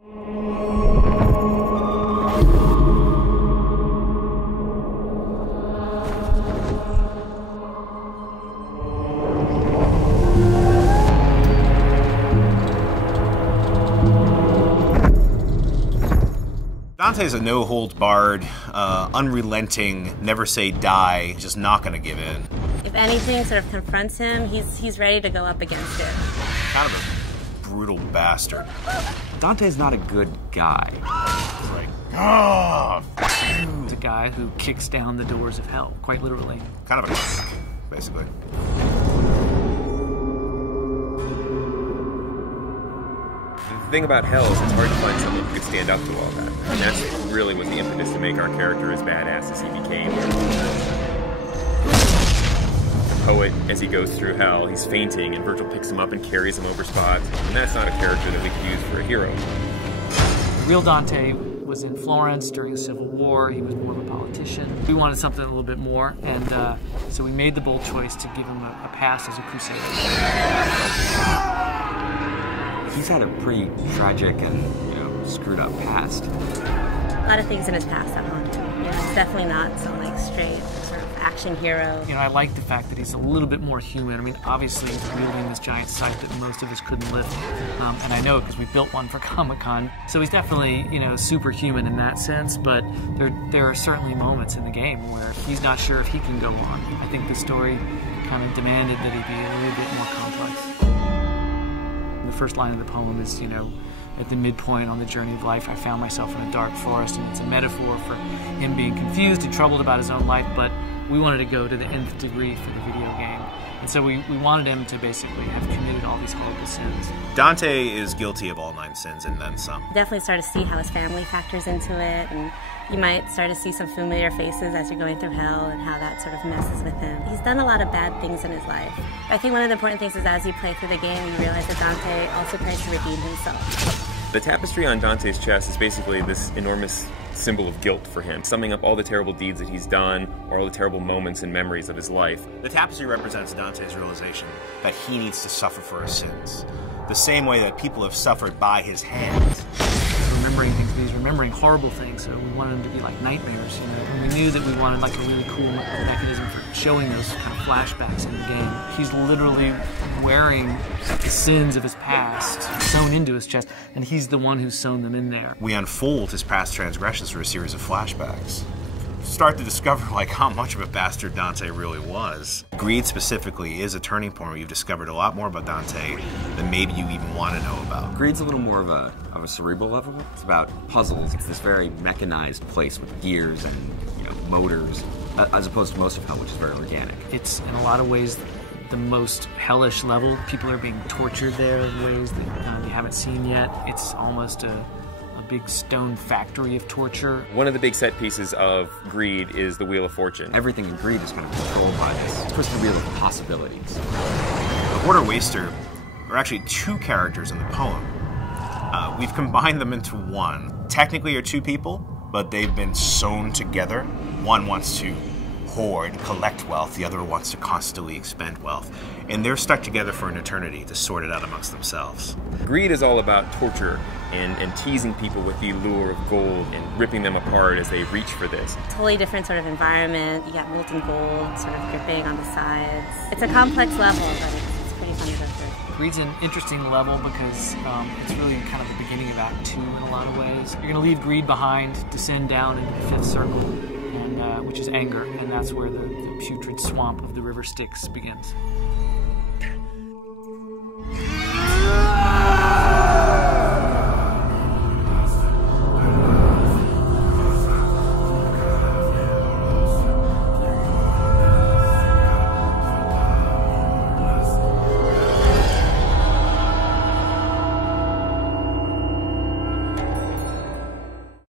Dante's a no-holds-barred, unrelenting, never say die, just not gonna give in. If anything sort of confronts him, he's ready to go up against it. Kind of a brutal bastard. Dante's not a good guy. He's like, ah! He's a guy who kicks down the doors of hell, quite literally. Kind of a comic, basically. The thing about hell is it's hard to find someone who could stand up to all that. And that's really what the impetus to make our character as badass as he became. The poet, as he goes through hell, he's fainting, and Virgil picks him up and carries him over spots. And that's not a character that we could use for a hero. Real Dante was in Florence during the Civil War. He was more of a politician. We wanted something a little bit more, and so we made the bold choice to give him a past as a crusader. He's had a pretty tragic and, screwed up past. A lot of things in his past that haunt him. He's definitely not some straight sort of action hero. I like the fact that he's a little bit more human. I mean, obviously he's wielding this giant scythe that most of us couldn't lift, and I know because we built one for Comic-Con. So he's definitely, superhuman in that sense. But there are certainly moments in the game where he's not sure if he can go on. I think the story kind of demanded that he be a little bit more complex. The first line of the poem is, at the midpoint on the journey of life, I found myself in a dark forest, and it's a metaphor for him being confused and troubled about his own life, but we wanted to go to the nth degree for the video game. And so we wanted him to basically have committed all these horrible sins. Dante is guilty of all 9 sins and then some. Definitely start to see how his family factors into it, and you might start to see some familiar faces as you're going through hell and how that sort of messes with him. He's done a lot of bad things in his life. I think one of the important things is as you play through the game, you realize that Dante also tries to redeem himself. The tapestry on Dante's chest is basically this enormous symbol of guilt for him, summing up all the terrible deeds that he's done, or all the terrible moments and memories of his life. The tapestry represents Dante's realization that he needs to suffer for his sins, the same way that people have suffered by his hands. Remembering things, he's remembering horrible things, so we wanted him to be like nightmares, And we knew that we wanted a really cool mechanism for showing those kind of flashbacks in the game. He's literally wearing the sins of his past sewn into his chest, and he's the one who's sewn them in there. We unfold his past transgressions through a series of flashbacks. Start to discover how much of a bastard Dante really was. Greed specifically is a turning point where you've discovered a lot more about Dante than maybe you even want to know about. Greed's a little more of a cerebral level. It's about puzzles. It's this very mechanized place with gears and motors, as opposed to most of hell, which is very organic. It's in a lot of ways the most hellish level. People are being tortured there in ways that you haven't seen yet. It's almost a big stone factory of torture. One of the big set pieces of Greed is the Wheel of Fortune. Everything in Greed is kind of controlled by this twisted wheel of possibilities. The Hoarder Waster are actually 2 characters in the poem. We've combined them into one. Technically are 2 people, but they've been sewn together. One wants to hoard, collect wealth, the other wants to constantly expend wealth. And they're stuck together for an eternity to sort it out amongst themselves. Greed is all about torture and teasing people with the lure of gold and ripping them apart as they reach for this. Totally different sort of environment. You got molten gold sort of dripping on the sides. It's a complex level, but it's pretty fun to go through. Greed's an interesting level because it's really kind of the beginning of Act 2 in a lot of ways. You're going to leave Greed behind, descend down into the 5th circle, and which is anger, and that's where the putrid swamp of the river Styx begins.